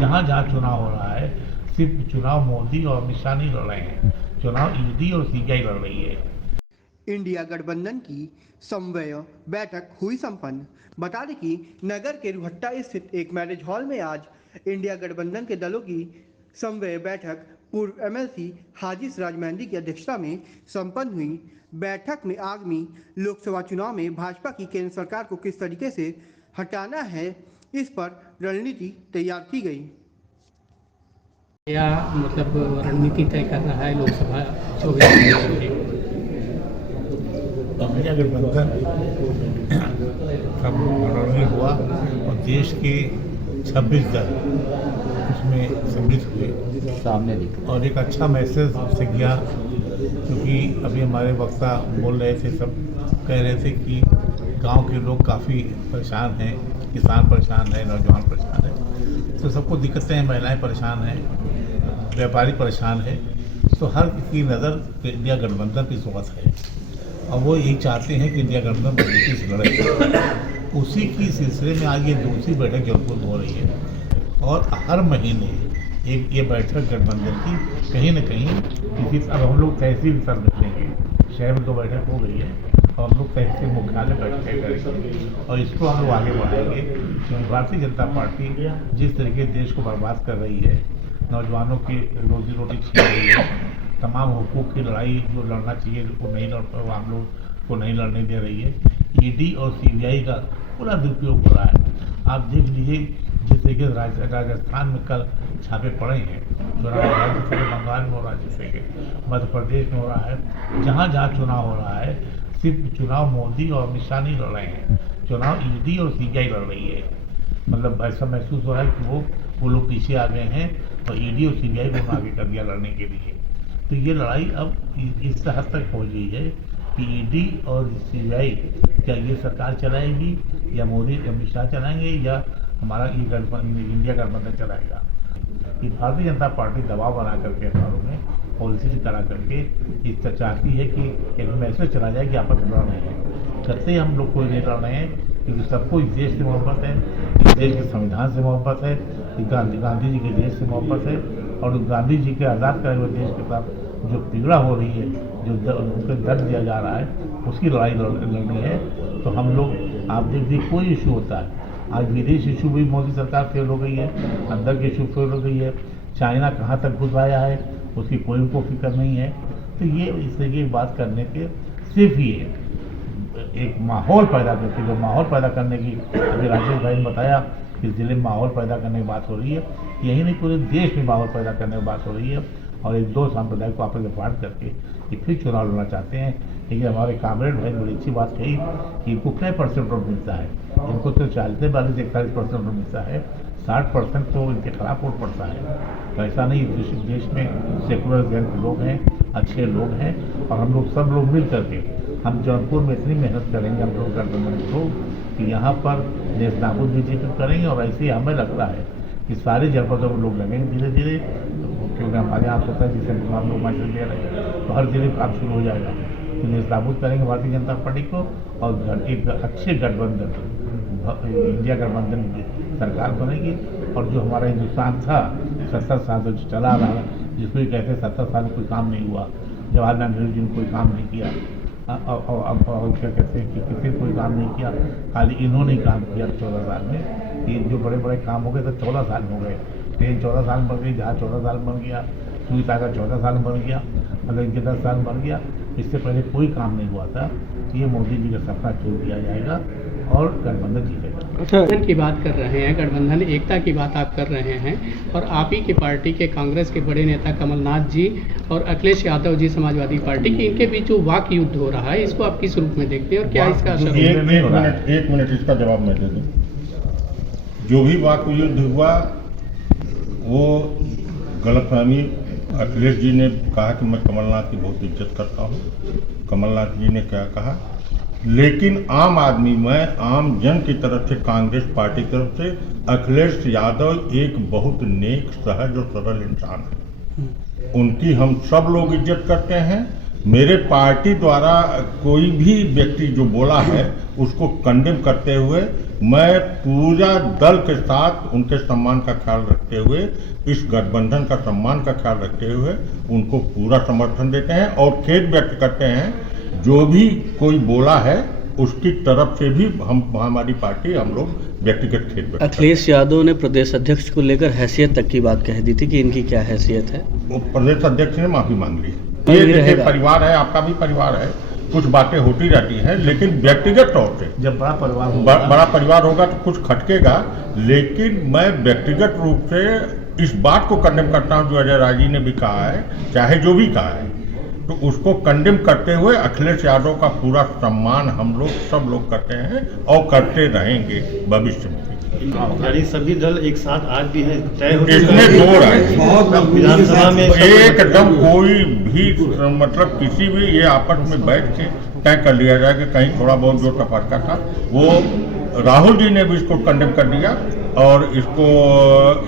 जहाँ जहाँ चुनाव हो रहा है, सिर्फ चुनाव मोदी और अमित शाह नहीं लड़ रहे हैं, चुनाव ईडी और सीबीआई लड़ रही है। इंडिया गठबंधन की समन्वय बैठक हुई संपन्न। बता दें कि नगर के रुहट्टा स्थित एक मैरिज हॉल में आज इंडिया गठबंधन के दलों की समन्वय बैठक पूर्व एमएलसी हाजी सिराज मेहंदी की अध्यक्षता में संपन्न हुई। बैठक में आगामी लोकसभा चुनाव में भाजपा की केंद्र सरकार को किस तरीके से हटाना है, इस पर रणनीति तैयार की गई। या मतलब रणनीति तय कर रहा है लोकसभा 24 इंडिया गठबंधन का मनोरंजन हुआ और देश के 26 दल उसमें सम्मिलित हुए सामने दिख और एक अच्छा मैसेज उससे गया, क्योंकि अभी हमारे वक्ता बोल रहे थे, सब कह रहे थे कि गांव के लोग काफ़ी परेशान हैं, किसान परेशान है, नौजवान परेशान है, तो सबको दिक्कतें हैं, महिलाएं परेशान हैं, व्यापारी परेशान है, तो हर की नज़र इंडिया गठबंधन की सोच है और वो यही चाहते हैं कि इंडिया गठबंधन मजबूती से लड़े। उसी की सिलसिले में आज ये दूसरी बैठक जौनपुर में हो रही है और हर महीने एक ये बैठक गठबंधन की कहीं न कहीं किसी, अब हम लोग तहसील स्तर निकलेंगे, शहर में 2 बैठक हो गई है और हम लोग तहसील मुख्यालय बैठकें करेंगे और इसको हम लोग आगे बढ़ाएंगे, क्योंकि भारतीय जनता पार्टी जिस तरीके देश को बर्बाद कर रही है, नौजवानों की रोजी रोटी छीन रही है, तमाम हुकूक की लड़ाई जो लड़ना चाहिए वो नहीं हम लोग को नहीं लड़ने दे रही है, ईडी और सीबीआई का पूरा दुरुपयोग हो रहा है। आप देख लीजिए जिस तरीके से राजस्थान में कल छापे पड़े हैं, राज्य से बंगाल में हो रहा है, जैसे कि मध्य प्रदेश में हो रहा है, जहाँ जहाँ चुनाव हो रहा है, सिर्फ चुनाव मोदी और अमित शाह नहीं लड़ रहे हैं, चुनाव ईडी और सीबीआई लड़ रही है। मतलब ऐसा महसूस हो रहा है कि वो लोग पीछे आ गए हैं और ईडी और सीबीआई को आगे कर दिया लड़ने के लिए। तो ये लड़ाई अब इस हद तक पहुँच गई है कि ईडी और सीबीआई क्या ये सरकार चलाएगी या मोदी अमित शाह चलाएंगे या हमारा ये इंडिया गठबंधन चलाएगा। कि भारतीय जनता पार्टी दबाव बना करके अखबारों में पॉलिसी करा करके इस चाहती है कि एक मैसेज चला जाए कि आपस में लड़ रहे हैं। करते हम लोग कोई नहीं लड़ रहे हैं, क्योंकि सबको इस देश से मोहब्बत है, इस देश के संविधान से मोहब्बत है, गांधी जी के देश से मोहब्बत है और गांधी जी के आज़ाद करे हुए देश के साथ जो पीड़ा हो रही है, जो उनको दर्द दिया जा रहा है, उसकी लड़ाई लड़नी है। तो हम लोग आप देखिए कोई इशू होता है, आज विदेश इशू भी मोदी सरकार फेल हो गई है, अंदर के इशू फेल हो गई है, चाइना कहाँ तक घुस आया है उसकी कोई उनको फिक्र नहीं है। तो ये इस तरीके की बात करने के सिर्फ ये एक माहौल पैदा करके, जो माहौल पैदा करने की अभी राजेश भाई ने बताया कि ज़िले में माहौल पैदा करने की बात हो रही है, यही नहीं पूरे देश में माहौल पैदा करने की बात हो रही है और एक दो सांप्रदायिक को आपस में बांट करके ये फिर चुनाव लड़ना चाहते हैं। लेकिन हमारे कामरेड भाई बड़ी अच्छी बात कही कि इनको क्या % वोट मिलता है, इनको तो 40-42-41% वोट मिलता है, 60% तो इनके खिलाफ वोट पड़ता है। तो ऐसा नहीं, देश में सेकुलर लोग हैं, अच्छे लोग हैं और हम लोग सब लोग मिल करके हम जौनपुर में इतनी मेहनत करेंगे हम लोग गठबंधन लोग कि यहाँ पर नेस्तनाबूद बीजेपी करेंगे और ऐसे ही हमें लगता है कि सारे जनपदों में लोग लगेंगे धीरे धीरे, क्योंकि हमारे यहाँ होता है जिसे हम लोग मैसेज दे रहे हैं तो हर जिले काम शुरू हो जाएगा। तो नेस्तनाबूद करेंगे भारतीय जनता पार्टी को और एक अच्छे गठबंधन इंडिया गठबंधन की सरकार बनेगी। और जो हमारा हिंदुस्तान था 70 साल से चला रहा, जिसको ये कहते हैं 70 साल में कोई काम नहीं हुआ, जवाहरलाल नेहरू जी ने कोई काम नहीं किया और क्या कहते हैं कि किसी ने कोई काम नहीं किया, खाली इन्होंने काम किया 14 साल में। ये जो बड़े बड़े काम हो गए तो 14 साल में हो गए, ट्रेन 14 साल में बन गई, जहाज 14 साल में बन गया, सुई धागा 14 साल में बन गया, मतलब इनके 10 साल में बन गया। इससे पहले कोई काम नहीं हुआ था। ये मोदी जी का सपना छोड़ दिया जाएगा और गठबंधन जीतेगा। गठबंधन की बात कर रहे हैं, गठबंधन एकता की बात आप कर रहे हैं और आप ही की पार्टी के कांग्रेस के बड़े नेता कमलनाथ जी और अखिलेश यादव जी समाजवादी पार्टी की, इनके बीच जो वाक युद्ध हो रहा है इसको आप किस रूप में देखते हैं और क्या इसका असर? एक मिनट इसका जवाब मैं दे दूं। जो भी वाक युद्ध हुआ वो गलतफहमी। अखिलेश जी ने कहा कि मैं कमलनाथ की बहुत इज्जत करता हूँ, कमलनाथ जी ने क्या कहा, लेकिन आम आदमी, मैं आम जन की तरफ से, कांग्रेस पार्टी की तरफ से अखिलेश यादव एक बहुत नेक, सहज और सरल इंसान है। उनकी हम सब लोग इज्जत करते हैं। मेरे पार्टी द्वारा कोई भी व्यक्ति जो बोला है उसको कंडेम करते हुए मैं पूरा दल के साथ उनके सम्मान का ख्याल रखते हुए, इस गठबंधन का सम्मान का ख्याल रखते हुए उनको पूरा समर्थन देते हैं और खेद व्यक्त करते हैं जो भी कोई बोला है उसकी तरफ से भी हमारी पार्टी हम लोग व्यक्तिगत खेद व्यक्त करते हैं। अखिलेश यादव ने प्रदेश अध्यक्ष को लेकर हैसियत तक की बात कह दी थी कि इनकी क्या हैसियत है। वो प्रदेश अध्यक्ष ने माफी मांग ली। नहीं ये देखिए रहेगा। परिवार है, आपका भी परिवार है, कुछ बातें होती रहती हैं, लेकिन व्यक्तिगत तौर से जब बड़ा परिवार होगा बड़ा परिवार होगा तो कुछ खटकेगा, लेकिन मैं व्यक्तिगत रूप से इस बात को कंडेम करता हूं जो अजय राय जी ने भी कहा है, चाहे जो भी कहा है, तो उसको कंडेम करते हुए अखिलेश यादव का पूरा सम्मान हम लोग सब लोग करते हैं और करते रहेंगे भविष्य में। यानी सभी दल एक साथ आज भी है तय हो इसमें दो राय विधानसभा में एकदम कोई भी मतलब किसी भी ये आपस में बैठ के तय कर लिया जाए कि कहीं थोड़ा बहुत जो तफरका था वो राहुल जी ने भी इसको कंडेम कर दिया और इसको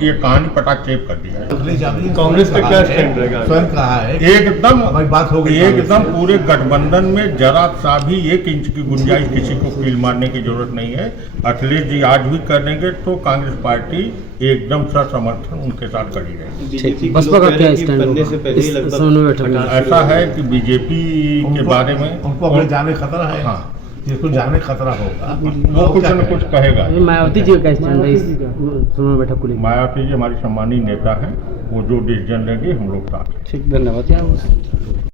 ये कहानी पटाक्षेप कर दिया। अखिलेश यादव जी ने कांग्रेस का कहा क्या है, स्टैंड रहेगा? स्वयं कहा है एकदम हमारी बात हो गई एकदम पूरे गठबंधन में जरा सा भी 1 इंच की गुंजाइश किसी को कील मारने की जरूरत नहीं है। अखिलेश जी आज भी कर देंगे तो कांग्रेस पार्टी एकदम सा समर्थन उनके साथ करी रहेगी। बसपा का क्या स्टैंड बनने से पहले ही इस लगभग समन्वय बैठक में? ऐसा है कि बीजेपी के बारे में उनको अपने जाने खतरा है। हाँ। जिसको जाने खतरा होगा वो कुछ न कुछ कहेगा। मायावती जी का स्टैंड है इस समन्वय बैठक को लेकर? मायावती जी हमारी सम्मानीय नेता हैं, वो जो डिसीजन लेंगे हम लोग साथ। ठीक, धन्यवाद।